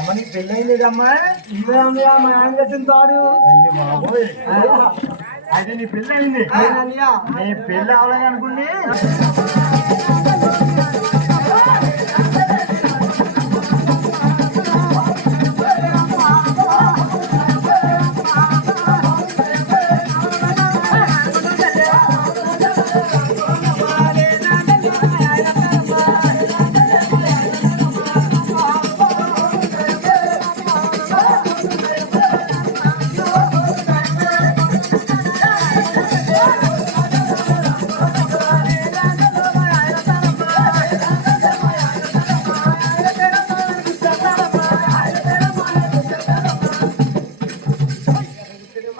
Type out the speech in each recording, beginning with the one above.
అమ్మని ఆ మా ఆయన కట్టిన తాడు. అయితే నీ పెళ్ళైంది అయ్యా నీ పెళ్ళి అవలేదు అనుకుంది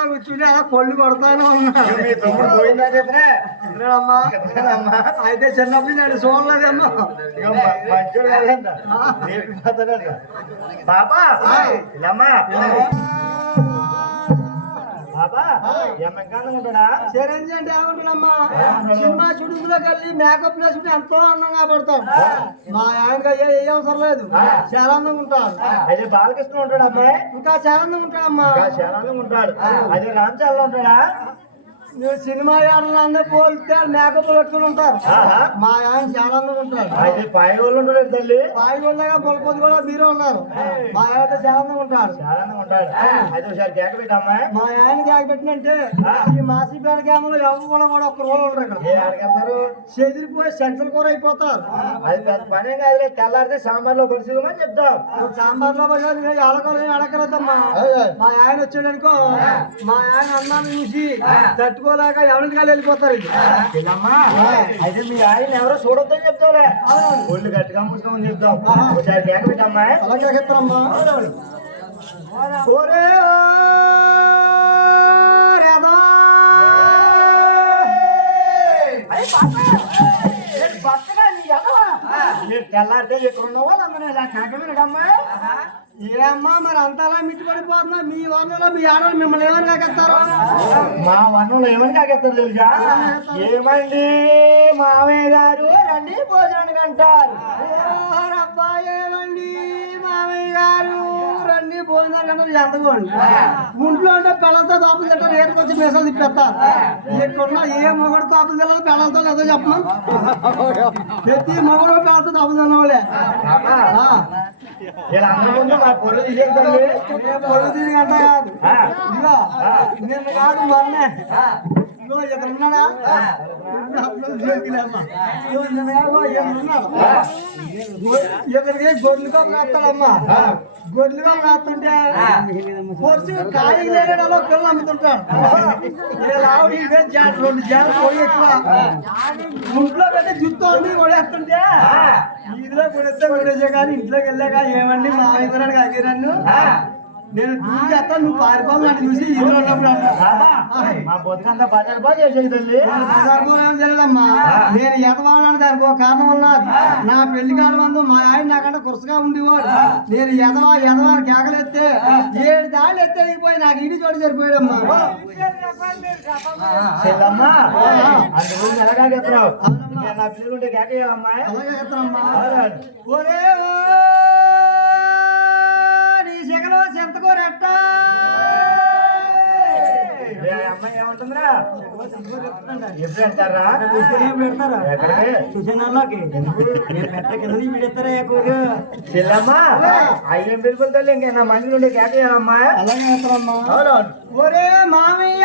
కుర్చీలో కూర్చుని అలా కొళ్ళు కొడతానే ఉన్నాడు మీ తమ్ముడు పోయిందా. చెప్పినా? విన్నాడమ్మా? అమ్మా అయితే చిన్నప్పుడు నేను చూడలేదమ్మా. బాబా చిరంజీవి అంటే ఏమంటాడమ్మా? సినిమా షూటింగ్లోకి వెళ్ళి మేకప్ వేసుకుని ఎంతో అందంగా పడతాడు మా అయ్యే ఏ అవసరం లేదు. చాలా అందంగా ఉంటాడు. అదే బాలకృష్ణ ఉంటాడు అబ్బాయి? ఇంకా చాలా అందంగా ఉంటాడమ్మా. ఇంకా శరణం ఉంటాడు. అదే రామచంద్ర ఉంటాడా? నువ్వు సినిమా అందరూ పోలిస్తే మేకప్ పెట్టుకుని ఉంటారు. మా ఆయన చాలా అందంగా ఉంటాడు అయితే పై వాళ్ళు ఉంటాడు తల్లి? పాయిగొండగా పొలపొద్దు కూడా మీరు ఉన్నారు. మా ఆయన చాలా అందంగా ఉంటాడు శరణం ఉంటాడు అయితే ఒకసారి కేక పెట్టి అమ్మాయి మా ఆయన జాగ పెట్టినంటే ఈ మాసిపేట గ్రామంలో ఎవరు కూడా కూడా ఒక్క రోజు ఉండరు ఇక్కడ. అడగతారు చెదిరిపోయి సెంట్రల్ కూర అయిపోతారు. అది పెద్ద పనే కాదులే. తెల్లారితే సాంబార్లో పరిశీలమని చెప్తాం. సాంబార్లో అడగరు అడగరద్దమ్మా మా ఆయన వచ్చాడనుకో మా ఆయన అన్నాన్ని చూసి తట్టుకోలేక ఎవరికి వెళ్ళిపోతారు అయితే మీ ఆయన ఎవరో చూడొద్దని చెప్తావులే. ఒళ్ళు గట్టిగా ముసుకోమని చెప్తాం ఒకసారి కేక పెట్టి అమ్మాయి అలాగే చెప్తారమ్మా ఒరే ఓ రాధా. మీరు తెల్లారితే ఎక్కడ ఉన్నావో అమ్మని ఇలా కాకమేనమ్మా ఏ మరి అంతలా మీ వర్ణంలో మీ ఆడవాళ్ళు మిమ్మల్ని ఏమని కాకెత్తారు? మా వనంలో ఏమని కాకేస్తారు తెలుసా? ఏమండి మామయ్య గారు రండి భోజనానికి అంటారు. అబ్బాయేమండి మామయ్య గారు? రండి భోజనాలు కన్నా ఎంతకోండి ఇంట్లో అంటే పిల్లలతో తాపులు తింటారు ఏడుకు వచ్చి మీసాలు తిప్పేస్తారు ఇక్కడ ఏ మొగడు తాపులు తినాలి పిల్లలతో లేదో చెప్పను. ప్రతి మొగడు పిల్లలతో తాపులు తినవాళ్ళే పొడుగు తిరిగి అంట కాదు నిన్న కాదు మొన్నే. ఇదిగో ఇతను ఉన్నాడా? ఇదిగో నిన్నేమో ఇతను ఉన్నాడు. గొ- ఇతనికి గొడ్లుగా కాస్తాడమ్మా గొడ్లుగా కాస్తుంటే పొడిచి కాయ లేడలో పిల్లలు అమ్ముతుంటాడు. ఇవే జాడ రెండు జాడ పొడి ఎక్కువ. ఇంట్లో పెట్టి జుత్తు అన్ని కొడేస్తుంటే. ఇదిలో కొడేస్తే కొడేసే కానీ ఇంట్లోకి వెళ్ళాక ఏమండి మా ఆగి నన్ను? నేను చేస్తాను నువ్వు పారిపోవాలి నన్ను చూసి ఇల్లు ఉన్నప్పుడు అంటావు. మా బతుకంతా బట్టలు బాగా చేసేది తల్లి. నేను ఎదవాలని దానికి ఒక కారణం ఉన్నది. నా పెళ్ళి మందు మా ఆయన నాకంటే కురసగా ఉండేవాడు. నేను ఎదవా ఎదవా కేకలెత్తే ఏడు దాళ్ళు ఎత్తే ఎదిగిపోయి నాకు ఇంటి చోటు సరిపోయాడమ్మా. నా అలాగే ఎప్పుడు వెళ్తారా? పెడతారా కూర? చెల్లమ్మా అయ్యేం తల్లి ఇంకా మంది నుండి అలాగే ఒరే మామయ్య!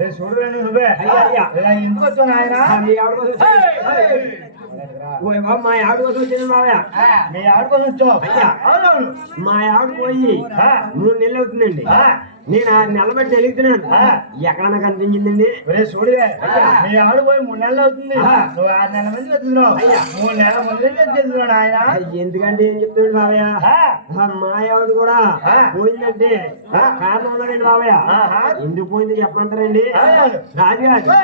రే చూడురండి నువ్వే. ఎందుకు వచ్చావు నాయన? మీ ఆవిడ కోసం వచ్చి- ఓయ్ బాబు, మా ఆవిడ కోసం వచ్చింది మావయ్య. వచ్చావు. అవునవును. మా ఆవిడ పోయి. మూడు నెలలు అవుతుందండి. నేను ఆ నెల బట్టి వెలుగుతున్నాను. ఎక్కడన్నా కనిపించిందండి ఒరే చూడువే మీ ఆవిడ పోయి మూడు నెలలు అవుతుంది. నువ్వు ఆరు నెలల మంది అయ్యా. మూడు నెలల ముందు వెళ్తున్నావు ఆయన ఎందుకంటే ఏం చెప్తున్నాడు బావయ్య ఆ, మా ఆవిడ కూడా. పోయిందంటే. కారణం ఉన్నాడండి బావయ్య ఆహా. ఎందుకు పోయింది చెప్పమంటారండి అవునవును. రాజుగారు.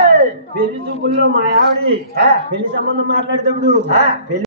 పెళ్ళి చూపుల్లో మా ఆవిడ. పెళ్ళి సంబంధం మాట్లాడేటప్పుడు. పెళ్ళి